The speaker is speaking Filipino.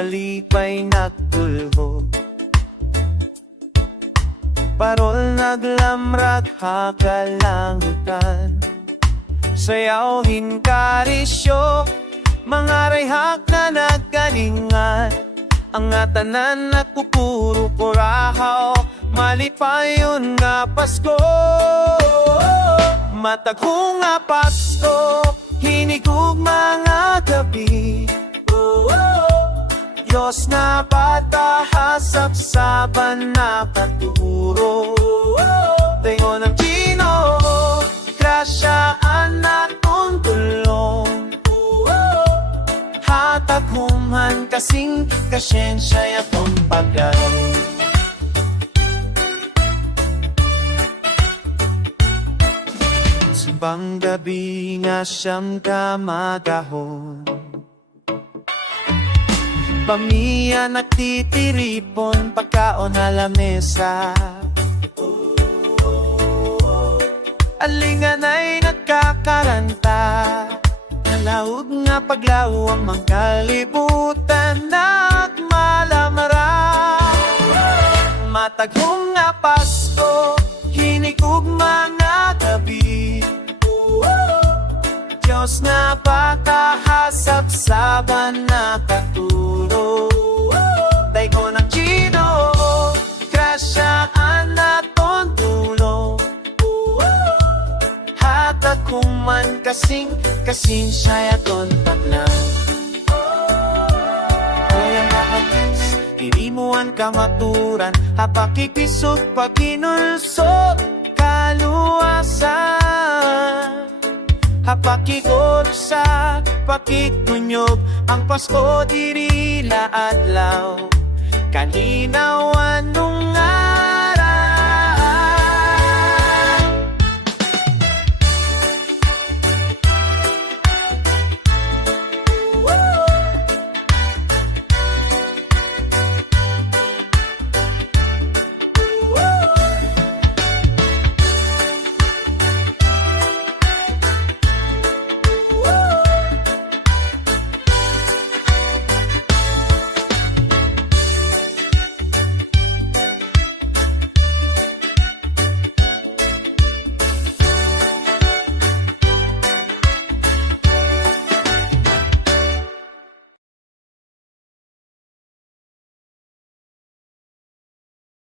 kalipay nagtulho. Parol naglamrat hakalangutan, sayawin karisyo, mga rayhak na nagkalingat. Ang atanan na kupuro kurahaw, malipayon nga Pasko. Matagong nga Pasko, hinigug mga gabi. Diyos na patahasap-saban na paturo. Tayo ng Ginoo, grasyaan na tulong. Hataghuman kasing kasyensya yatong pagdalo. Subang gabi nga siyam ka magahon, pamiya nagtitiripon, pagkaon na lamesa. Alingan ay nagkakaranta, nalaog nga paglaw ang magkalibutan nagmalamara. Matagong nga Pasko, hinigug mga gabi. Diyos na patahasap-saban na katuro. Tayo ng Ginoo, grasyaan na tulong. Hatag kuman kasing siya yaton paglang. Kaya makatis, irimuan kamaturan, hapakipisog paginulsot kaluwasan. Hapakigorsa, pakikunyog, ang Pasko diri laadlaw. Kalinawan